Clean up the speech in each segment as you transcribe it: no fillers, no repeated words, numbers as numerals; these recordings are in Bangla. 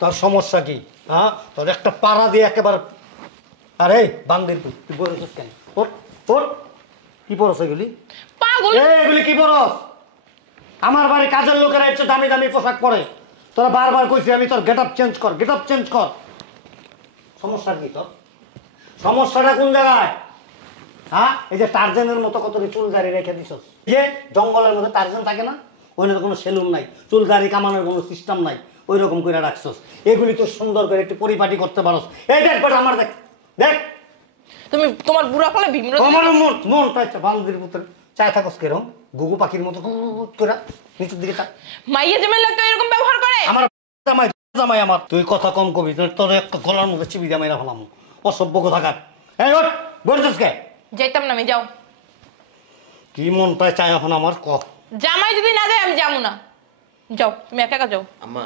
তোর সমস্যা কি? হ্যাঁ, তোর একটা পাড়া দিয়ে একেবারে। আরে বান্দির পুত, তুই বলেছিস কেন? ওর ওর কি পরস এগুলি? পাগল! এগুলি কি পরস? আমার বাড়ি কাজের লোকেরা একটু দামি দামি পোশাক পরে। তোরা বারবার কইছি আমি তোর গেট আপ চেঞ্জ কর, গেট আপ চেঞ্জ কর। সমস্যা কি তোর? সমস্যাটা কোন জায়গায়? হ্যাঁ, এই যে টার্জেনের মতো কত চুল দাড়ি রেখে দিছস। যে জঙ্গলের মধ্যে টার্জেন থাকে না, ওইখানে কোনো সেলুন নাই, চুল দাড়ি কামানোর কোনো সিস্টেম নাই, ওই রকম করে রাখছস। এগুলি তো সুন্দর করে একটু পরিপাটি করতে পারস। এই দেখ বেটা আমার দেখ, দেখ তুমি তোমার বুড়া ফলে বিমরো আমার মন চাইছে বান্দির পুত্র চায় থাকস কেরম গুগু পাখির মতো করে নিচের দিকে চা। মাইয়া জামাই লোকটা এরকম ব্যবহার করে? আমার জামাই জামাই আমার। তুই কথা কম কবি, তোর একটা গলার মধ্যে চিবি জামাই রাখলাম। অসভ্য কোথাকার। এই ওঠ, বলছিস কে? যাইতাম না আমি, যাও। কি মনটাই চাই এখন আমার ক। জামাই যদি না যায় আমি যাবো না। যাও, তুমি একা একা যাও। আম্মা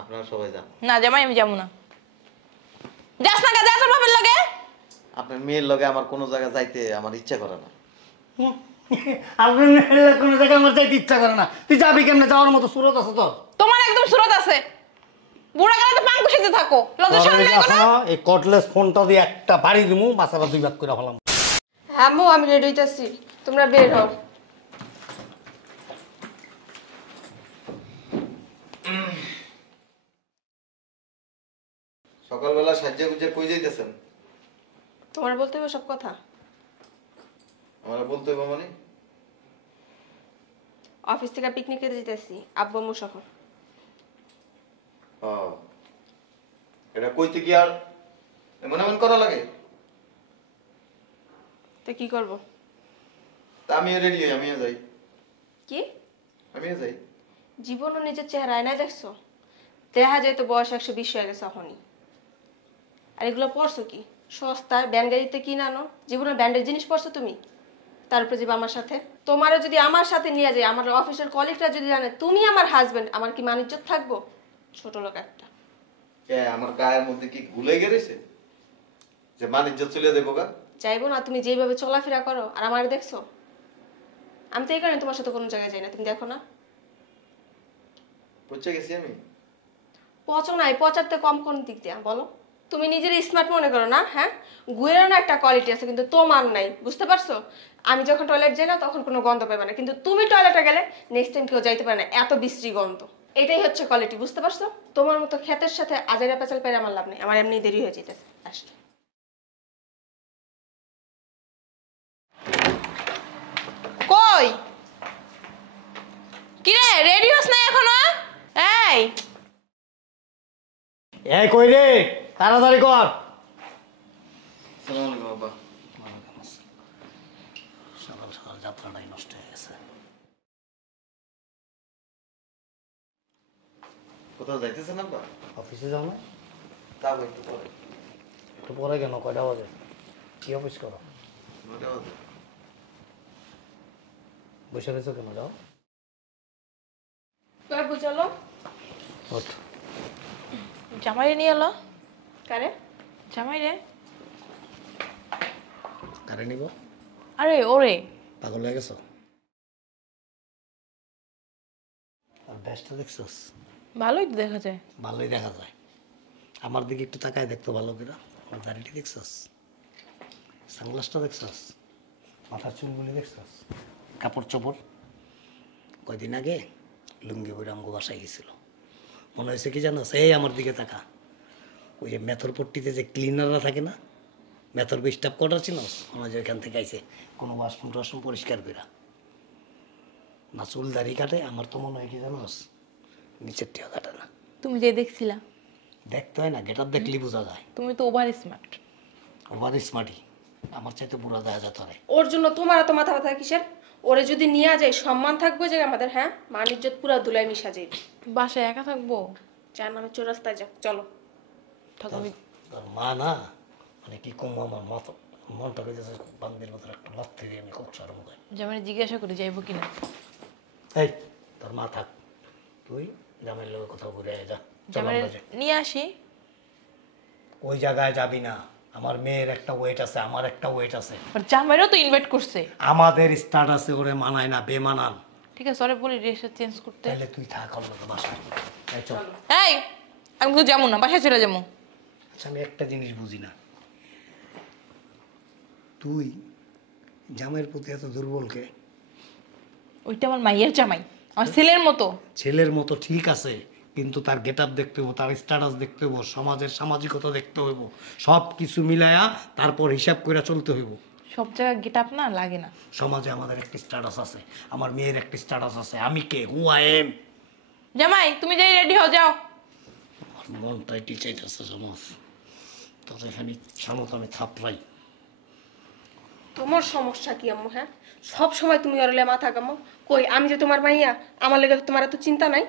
আপনারা সবাই যান। না জামাই আমি যাবো না। যাস না যা তোর বাপের লাগে। আপনার মেয়ের লগে আমার কোনো জায়গায় যাইতে আমার ইচ্ছা করে না। আপনার কোনো জায়গায় আমার যাইতে ইচ্ছা করে না। তুই যাবি কেমনে? যাওয়ার মতো সুরত আছে তোর? তোমার একদম সুরত আছে। বুড়া গেলে তো পাঙ্কুশিতে থাকো, লজ্জা শরম নাই কোনো? এই কটলেস ফোনটা দিয়ে একটা বাড়ি দিমু, মাথাটা দুই ভাগ করে ফেলাম। হ্যাঁ মো, আমি রেডি হইতাছি, তোমরা বের হও। সকালবেলা সাজ্জা গুজে কই যাইতেছেন? তোমার বলতে হবে সব কথা? আমরা বলতে হবে মানে? অফিস থেকে পিকনিকে যেতেছি আব্বু আম্মু সহ। এটা কইতে কি আর মনে মন করা লাগে? তো কি করব? তা আমিও রেডি হই, আমিও যাই। কি আমিও যাই। জীবনও নিজের চেহারা আয়নায় দেখছো? দেখা যায় তো বয়স 120 হয়ে গেছে এখনই। আর এগুলো পড়ছো কি সস্তায় ব্যান্ড গাড়িতে কিনে আনো? জীবনে ব্যান্ডের জিনিস পড়ছো তুমি? তারপরে যাবে আমার সাথে? তোমারও যদি আমার সাথে নিয়ে যায়, আমার অফিসের কলিগরা যদি জানে তুমি আমার হাজবেন্ড, আমার কি মান ইজ্জত থাকবো? ছোট লোক একটা। আমার গায়ের মধ্যে কি গুলে গেছে যে মান ইজ্জত চলে যাবো গা? চাইবো না? তুমি যেভাবে চলাফেরা করো আর আমার দেখছো। আমি তো এই কারণে তোমার সাথে কোনো জায়গায় যাই না, তুমি দেখো না? পচে গেছি আমি? পচো নাই, পচারতে কম কোন দিক দিয়া বলো? তুমি নিজের স্মার্ট মনে করো না? হ্যাঁ, গুয়েরও না একটা কোয়ালিটি আছে, কিন্তু তোমার নাই, বুঝতে পারছো? আমি যখন টয়লেট যাই না তখন কোনো গন্ধ পাবে না, কিন্তু তুমি টয়লেটে গেলে নেক্সট টাইম কেউ যাইতে পারে না, এত বিশ্রী গন্ধ। এটাই হচ্ছে কোয়ালিটি, বুঝতে পারছো? তোমার মতো ক্ষেতের সাথে আজাইরা পেঁচাল পেরে আমার লাভ নেই, আমার এমনি দেরি হয়ে যেতেছে আসতে। কই কি রে, রেডি হস না এখনো? এই এই কই রে, তাড়াতাড়ি কর। আসসালামু আলাইকুম আব্বা। সকাল সকাল যাত্রাটাই নষ্ট হয়ে গেছে। কোথাও যাইতেছেন আব্বা? অফিসে যাও না? যাবো একটু পরে। একটু পরে কেন? কয়টা বাজে? কি অফিস করো? 9টা বাজে। বসে রয়েছো কেন? যাও। কয় বুঝালো? ওঠ। জামাই নিয়ে এলো। কারে? জামাই রে। কারে নিব? আরে ওরে। পাগল হয়ে গেছো? আর ব্যাসটা দেখছস? ভালোই তো দেখা যায়। ভালোই দেখা যায়। আমার দিকে একটু তাকায় দেখতো ভালো করে। আমার দাড়িটি দেখছস? সানগ্লাসটা দেখছস? মাথার চুলগুলি দেখছস? কাপড় চোপড়? কয়দিন আগে লুঙ্গি বইরে আমগো বাসায় গেছিল। মনে হয়েছে কি জানো? এই আমার দিকে তাকা। ওই যে মেথর পট্টিতে যে ক্লিনাররা থাকে না, মেথর স্টাফ কোয়ার্টার ছিল, মনে হয় ওইখান থেকে আইসে কোনো ওয়াশরুম টাশরুম পরিষ্কার করা। না চুল দাড়ি কাটে, আমার তো মনে হয় কি জানোস, নিচের টিয়া কাটে না। তুমি যে দেখছিলা? দেখতে হয় না, গেটার দেখলেই বোঝা যায়। তুমি তো ওভার স্মার্ট। ওভার স্মার্টই, আমার চাইতে বুড়া দেখা যায় তোরে। ওর জন্য তোমার এত মাথা ব্যথা কিসের? ওরে যদি নিয়ে যায় সম্মান থাকবে যে আমাদের, হ্যাঁ, মান ইজ্জত পুরা ধুলাই মিশা যাবে। বাসায় একা থাকবো? চার নামে চৌরাস্তায় যাক, চলো। ঠাকুর তোর মা না, মানে কি কম আমার মতো মনটা বেঁধেছে বান্দির মতো একটা লাথি দিয়ে আমি খুব সরম গাই। জামাই জিজ্ঞাসা করি যাইবো কিনা। এই তোর মা থাক, তুই জামাইয়ের লোক কোথাও ঘুরে যা। জামাই নিয়ে আসি। ওই জায়গায় যাবি না, আমার মেয়ের একটা ওয়েট আছে, আমার একটা ওয়েট আছে। আর জামাইরও তো ইনভাইট করছে। আমাদের স্টার্ট আছে, ওরে মানায় না, বেমানান। ঠিক আছে, সরে বলি ড্রেসটা চেঞ্জ করতে। তাহলে তুই থাক অন্য বাসায়। এই চল। এই আমি তো যাবো না, বাসায় চলে যাবো। আচ্ছা আমি একটা জিনিস বুঝি না, তুই জামাইয়ের প্রতি এত দুর্বল কে? ওইটা আমার মাইয়ের জামাই, আমার ছেলের মতো। ছেলের মতো ঠিক আছে, কিন্তু তার গেট আপ দেখতে হবো, তার স্ট্যাটাস দেখতে হবো, সমাজের সামাজিকতা দেখতে হইব, সব কিছু মিলায়া তারপর হিসাব করে চলতে হইব। সব জায়গায় গেট আপ না লাগে না। সমাজে আমাদের একটা স্ট্যাটাস আছে, আমার মেয়ের একটা স্ট্যাটাস আছে, আমি কে, হু আই এম। জামাই তুমি যাই রেডি হও, যাও। আমার মনটাই টিচাইতেছে সমাজ, তোর এখানে সামত আমি থাপড়াই। তোমার সমস্যা কি আম্মু? হ্যাঁ, সব সময় তুমি ওরলে মাথা কামো। কই আমি যে তোমার মাইয়া, আমার লেগে তো তোমার এত চিন্তা নাই।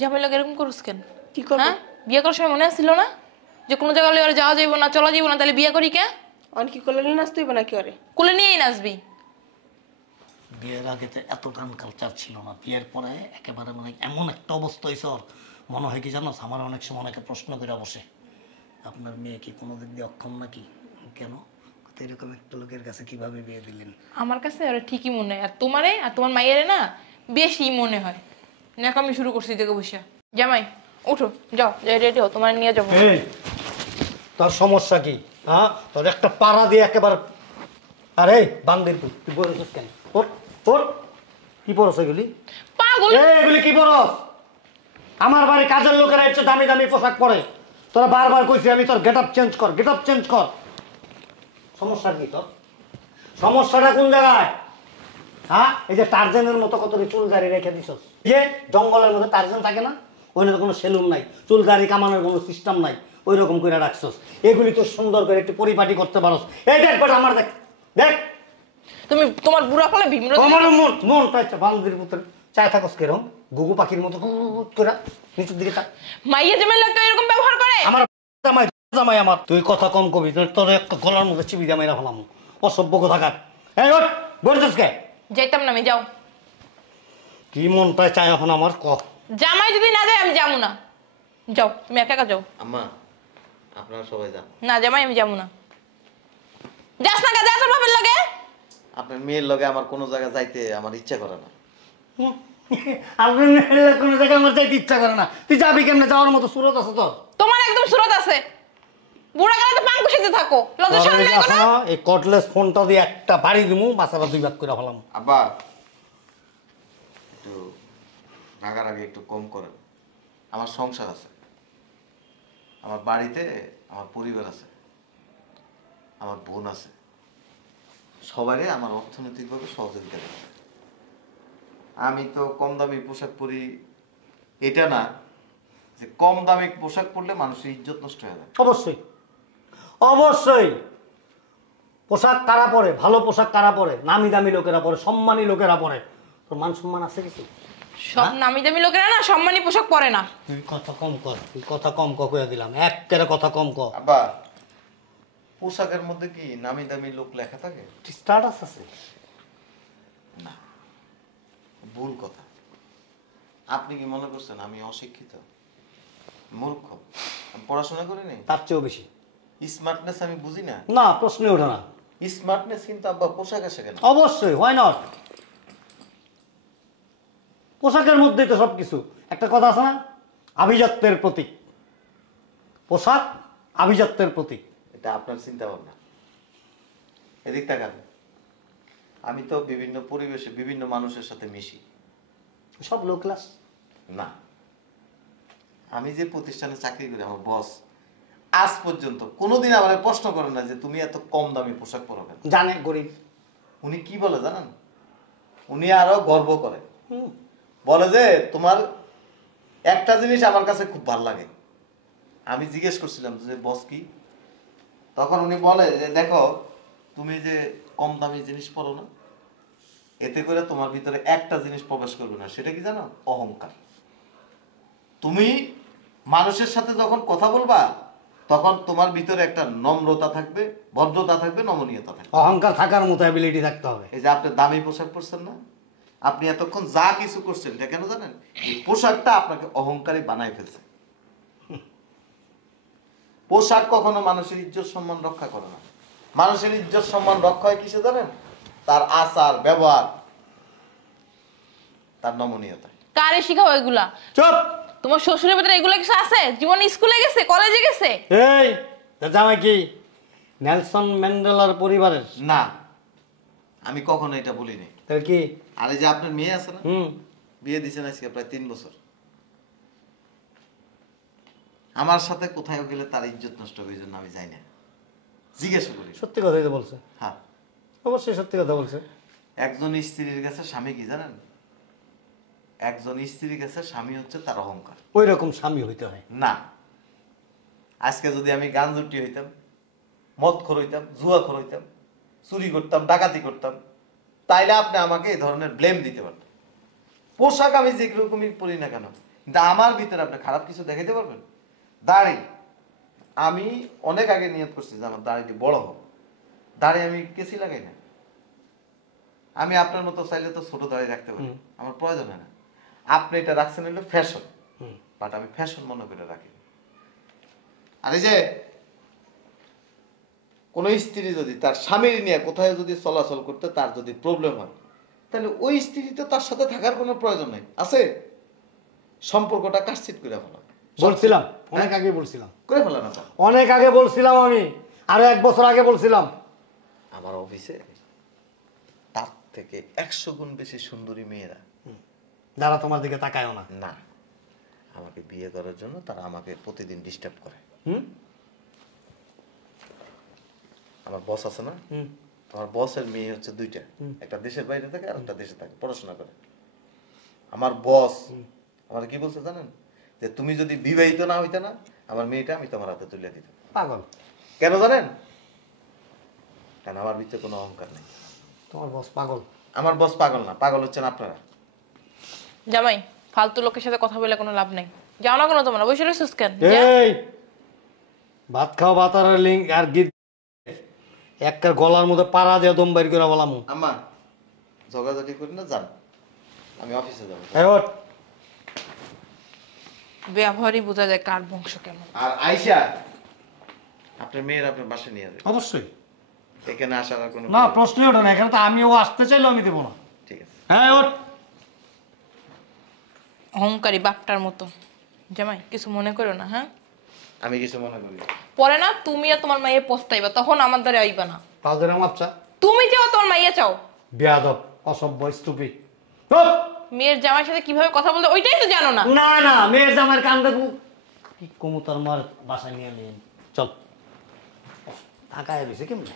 জামাই লোক এরকম করুস কেন? কি করবো? হ্যাঁ, বিয়ে করার সময় মনে আসছিল না যে কোনো জায়গায় ওরা যাওয়া যাইব না, চলা যাইব না, তাহলে বিয়ে করি কে? অনেক কি করলে নাচতে হইব নাকি ওরে? কোলে নিয়েই নাচবি। বিয়ের আগে তো এত গান কালচার ছিল না, বিয়ের পরে একেবারে মানে এমন একটা অবস্থা হয়েছে ওর, মনে হয় কি জানো, আমার অনেক সময় অনেকে প্রশ্ন করে বসে, আপনার মেয়ে কি কোনো দিক দিয়ে অক্ষম নাকি? কেন? তো এরকম একটা লোকের কাছে কিভাবে বিয়ে দিলেন? আমার কাছে ওরা ঠিকই মনে হয়, আর তোমারে আর তোমার মাইয়ারে না বেশি মনে হয়। নাকি আমি শুরু করছি দেখে বসে। জামাই উঠো, যাও, যাই রেডি হও, তোমার নিয়ে যাবো। এই তোর সমস্যা কি? হ্যাঁ, তোর একটা পাড়া দিয়ে একেবারে, আরে বান্দির পুত, তুই বলেছিস কেন? ওর ওর কি পড়ছ এগুলি? পাগল! এগুলি কি পড়স? আমার বাড়ি কাজের লোকেরা একটু দামি দামি পোশাক পরে, তোরা বারবার কইছি আমি তোর গেট আপ চেঞ্জ কর, গেট আপ চেঞ্জ কর। সমস্যা কি তোর? সমস্যাটা কোন জায়গায়? হ্যাঁ, এই যে টার্জেনের মতো কত চুল দাড়ি রেখে দিছস, যে জঙ্গলের মধ্যে টার্জেন থাকে না, ওইখানে কোনো সেলুন নাই, চুল দাড়ি কামানোর কোনো সিস্টেম নাই, ওই রকম করে রাখছস। এগুলি তো সুন্দর করে একটু পরিপাটি করতে পারস। এই দেখ বেটা আমার, দেখ দেখ, তুমি তোমার বুড়া ফলে ভীমর আমার মন চাইছে বান্দির পুত্র চায় থাকস কেরম গুগু পাখির মতো করে নিচের দিকে চায়। মাইয়া জামাই লোকটা এরকম ব্যবহার করে? আমার জামাই জামাই আমার, তুই কথা কম কবি, তোর একটা গলার মধ্যে চিবি জামাই রাখলাম, অসভ্য কোথাকার। এই ওঠ, বলছিস কে? যাইতাম না আমি, যাও। কি মনটায় চায় এখন আমার, ক। জামাই যদি না যায় আমি যাবো না, যাও তুমি একা একা যাও। আম্মা আপনারা সবাই যান। না জামাই আমি যাবো না। যাস না যা, তোর বাপের লাগে। আপনার মেয়ের লগে আমার কোনো জায়গায় যাইতে আমার ইচ্ছা করে না। আপনার কোনো জায়গায় আমার যাইতে ইচ্ছা করে না, তুই যাবি কেমনে? যাওয়ার মতো সুরত আছে তোর? তোমার একদম সুরত আছে, বুড়া গেলে তো পাঙ্কু সেজে থাকো, লজ্জা শরম লাগে না? এই কটলেস ফোনটা দিয়ে একটা বাড়ি দিমু, মাথাটা দুই ভাগ করে ফেলাম। আব্বা একটু রাগারাগি একটু কম করেন। আমার সংসার আছে, আমার বাড়িতে আমার পরিবার আছে, আমার বোন আছে, সবারই আমার অর্থনৈতিকভাবে সহযোগিতা করছে। আমি তো কম দামি পোশাক পরি, এটা না যে কম দামি পোশাক পরলে মানুষের ইজ্জত নষ্ট হয়ে যায়। অবশ্যই অবশ্যই, পোশাক কারা পরে, ভালো পোশাক কারা পরে? নামি দামি লোকেরা পরে, সম্মানী লোকেরা পরে। তোর মান সম্মান আছে কিছু? সব নামি দামি লোকেরা না সম্মানী পোশাক পরে না। তুই কথা কম কর, তুই কথা কম কয়ে দিলাম, একেবারে কথা কম ক। আব্বা পোশাকের মধ্যে কি নামি দামি লোক লেখা থাকে? স্ট্যাটাস আছে না, ভুল কথা। আপনি কি মনে করছেন আমি অশিক্ষিত, মূর্খ? আমি পড়াশোনা করিনি? তার চেয়েও বেশি। স্মার্টনেস আমি বুঝি না? না, প্রশ্নে ওঠে না। স্মার্টনেস কিন্তু আব্বা পোশাক আসে কেন? অবশ্যই, হোয়াই নট? পোশাকের মধ্যেই তো সবকিছু। একটা কথা আছে না, আভিজাত্যের প্রতীক পোশাক, আভিজাত্যের প্রতীক। এটা আপনার চিন্তা ভাবনা। এদিক তাকান, আমি তো বিভিন্ন পরিবেশে বিভিন্ন মানুষের সাথে মিশি। সব লো ক্লাস না, আমি যে প্রতিষ্ঠানে চাকরি করি, আমার বস আজ পর্যন্ত কোনোদিন আমার প্রশ্ন করেন না যে তুমি এত কম দামি পোশাক পরো কেন। জানে গরিব। উনি কি বলে জানেন? উনি আরো গর্ব করে, বলে যে তোমার একটা জিনিস আমার কাছে খুব ভালো লাগে। আমি জিজ্ঞেস করছিলাম যে বস কি, তখন উনি বলে যে দেখো তুমি যে কম দামি জিনিস পরো না, এতে করে তোমার ভিতরে একটা জিনিস প্রবেশ করবে না, সেটা কি জানো? অহংকার। তুমি মানুষের সাথে যখন কথা বলবা তখন তোমার ভিতরে একটা নম্রতা থাকবে, ভদ্রতা থাকবে, নমনীয়তা থাকবে। অহংকার থাকার মতো অ্যাবিলিটি থাকতে হবে। এই যে আপনি দামি পোশাক পরছেন না, আপনি এতক্ষণ যা কিছু করছেন এটা কেন জানেন? এই পোশাকটা আপনাকে অহংকারী বানায় ফেলছে। পোশাক কখনো মানুষের ইজ্জত সম্মান রক্ষা করে না। মানুষের ইজ্জত সম্মান রক্ষা হয় কিসে জানেন? তার আচার ব্যবহার, তার নমনীয়তা। কারে শিখাও এগুলা? চুপ, তোমার শ্বশুরের ভিতরে এগুলো কিছু আছে? জীবন স্কুলে গেছে, কলেজে গেছে? এই তোর জামাই কি নেলসন ম্যান্ডেলার পরিবারের? না, আমি কখনো এটা বলিনি। তাহলে কি? আর এই যে আপনার মেয়ে আছে না, হুম, বিয়ে দিয়েছেন আজকে প্রায় 3 বছর। আমার সাথে কোথায় গেলে তার ইজ্জত নষ্ট হয়ে জন্য আমি যাই না, জিজ্ঞাসা করি। সত্যি কথাই তো বলছে। হ্যাঁ, অবশ্যই সত্যি কথা বলছে। একজন স্ত্রীর কাছে স্বামী কি জানেন? একজন স্ত্রীর কাছে স্বামী হচ্ছে তার অহংকার। ওই রকম স্বামী হইতে হয় না, আজকে যদি আমি গাঞ্জুটি হইতাম, মদখোর হইতাম, জুয়াখোর হইতাম, চুরি করতাম, ডাকাতি করতাম, তাইলে আপনি আমাকে এই ধরনের ব্লেম দিতে পারতেন। পোশাক আমি যে রকমই পরি না কেন, কিন্তু আমার ভিতরে আপনি খারাপ কিছু দেখাইতে পারবেন? দাড়ি, আমি অনেক আগে নিয়ত করছি যে আমার দাড়িটি বড় হোক। দাড়ি আমি কেসি লাগাই না। আমি আপনার মতো চাইলে তো ছোট দাড়ি রাখতে পারি, আমার প্রয়োজন হয় না। আপনি এটা রাখছেন হলো ফ্যাশন, বাট আমি ফ্যাশন মনে করে রাখি। আর এই যে কোন স্ত্রী যদি তার স্বামীর নিয়ে কোথায় যদি চলাচল করতে তার যদি প্রবলেম হয়, তাহলে ওই স্ত্রী তো তার সাথে থাকার কোনো প্রয়োজন নেই। আছে সম্পর্কটা কাটছিট করে ফেলা। বলছিলাম, অনেক আগে বলছিলাম, করে ফেলা না। অনেক আগে বলছিলাম, আমি আরো 1 বছর আগে বলছিলাম। আমার অফিসে তার থেকে 100 গুণ বেশি সুন্দরী মেয়েরা যারা তোমার দিকে তাকায়ও না। না, আমাকে বিয়ে করার জন্য তারা আমাকে প্রতিদিন ডিস্টার্ব করে। হুম, আমার বস আছে না, হুম, আমার বসের মেয়ে হচ্ছে 2টা, একটা দেশের বাইরে থাকে আর একটা দেশে থাকে, পড়াশোনা করে। আমার বস আমার কি বলছে জানেন? যে তুমি যদি বিবাহিত না হইতে না, আমার মেয়েটা আমি তোমার হাতে তুলে দিতাম। পাগল। কেন জানেন? কারণ আমার ভিতরে কোনো অহংকার নেই। তোমার বস পাগল। আমার বস পাগল না, পাগল হচ্ছেন আপনারা। জামাই, ফালতু লোকের সাথে কথা বলে কোনো লাভ নাই। যাও না কোনো, তোমরা বসে রয়েছিস কেন? এই ভাত খাও, ভাত আর লিঙ্ক আর গীত একটা গলার মধ্যে পাড়া দিয়ে দম বাইর করে বলাম। আম্মা ঝগড়াঝাটি করি না, যান, আমি অফিসে যাবো। এই ওঠ। ব্যবহারই বোঝা যায় কার বংশ কেমন। আর আয়শা, আপনার মেয়ের আপনার বাসায় নিয়ে যাবে। অবশ্যই এখানে আসার আর কোনো না, প্রশ্নই ওঠে না। এখানে তো আমিও আসতে চাইলেও আমি দেবো না। ঠিক আছে। হ্যাঁ ওঠ। অহংকারী বাপটার মতো। জামাই, কিছু মনে করো না, হ্যাঁ? আমি কিছু মনে করি না। পরে না তুমি আর তোমার মাইয়ে পস্তাইবা, তখন আমার দ্বারা আইবা না। তাদের মাপচা তুমি চাও, তোমার মাইয়া চাও। বেয়াদব, অসভ্য, স্তূপি। মেয়ের জামাইয়ের সাথে কিভাবে কথা বলতে ওইটাই তো জানো না। না না, মেয়ের জামার কান দেখু কি কমু তার মার বাসায় নিয়ে নিয়ে চল। টাকায় রয়েছে কেমন?